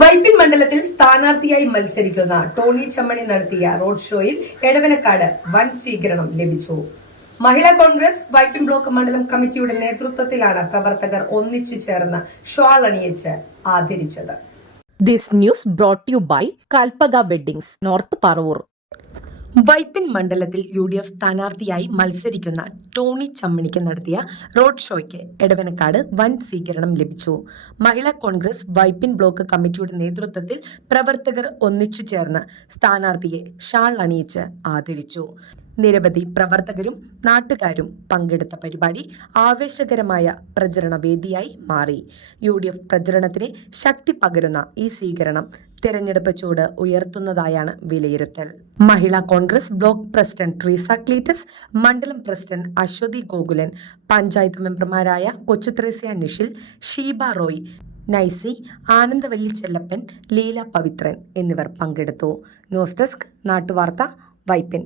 വൈപ്പിൻ മണ്ഡലത്തിൽ സ്ഥാനാർത്ഥിയായി മത്സരിക്കുന്ന ടോണി ചമ്മണി നടത്തിയ റോഡ് ഷോയിൽ എടവനക്കാട് വൻ സ്വീകരണം ലഭിച്ചു. മഹിളാ കോൺഗ്രസ് വൈപ്പിൻ ബ്ലോക്ക് മണ്ഡലം കമ്മിറ്റിയുടെ നേതൃത്വത്തിലാണ് പ്രവർത്തകർ ഒന്നിച്ചു ചേർന്ന് shawl അണിയിച്ച് ആദരിച്ചത്. This news brought to you by Kalpaga Weddings, North Parvur. Vypin മണ്ഡലത്തിൽ UDF സ്ഥാനാർത്ഥിയായി മത്സരിക്കുന്ന ടോണി ചമ്മണിക്ക് നടത്തിയ റോഡ് ഷോയ്ക്ക് എടവനക്കാട് വൻ സ്വീകരണം ലഭിച്ചു. മഹിളാ കോൺഗ്രസ് വൈപ്പിൻ ബ്ലോക്ക് കമ്മിറ്റിയുടെ നേതൃത്വത്തിൽ പ്രവർത്തകർ ഒന്നിച്ചു ചേർന്ന് സ്ഥാനാർത്ഥിയെ ഷാൾ അണിയിച്ച് ആദരിച്ചു. നിരവധി പ്രവർത്തകരും നാട്ടുകാരും പങ്കെടുത്ത പരിപാടി ആവേശകരമായ പ്രചരണ വേദിയായി മാറി. UDF പ്രചരണത്തിന് ശക്തി പകരുന്ന ഈ സ്വീകരണം തെരഞ്ഞെടുപ്പ് ചൂട് ഉയർത്തുന്നതായാണ് വിലയിരുത്തൽ. മഹിളാ കോൺഗ്രസ് ബ്ലോക്ക് പ്രസിഡന്റ് ട്രീസ ക്ലീറ്റസ്, മണ്ഡലം പ്രസിഡന്റ് അശ്വതി ഗോകുലൻ, പഞ്ചായത്ത് മെമ്പർമാരായ കൊച്ചുത്രേസ്യ നിഷിൽ, ഷീബ റോയ്, നൈസി, ആനന്ദവല്ലി ചെല്ലപ്പൻ, ലീല പവിത്രൻ എന്നിവർ പങ്കെടുത്തു. News desk Nattuvartha, Vypin.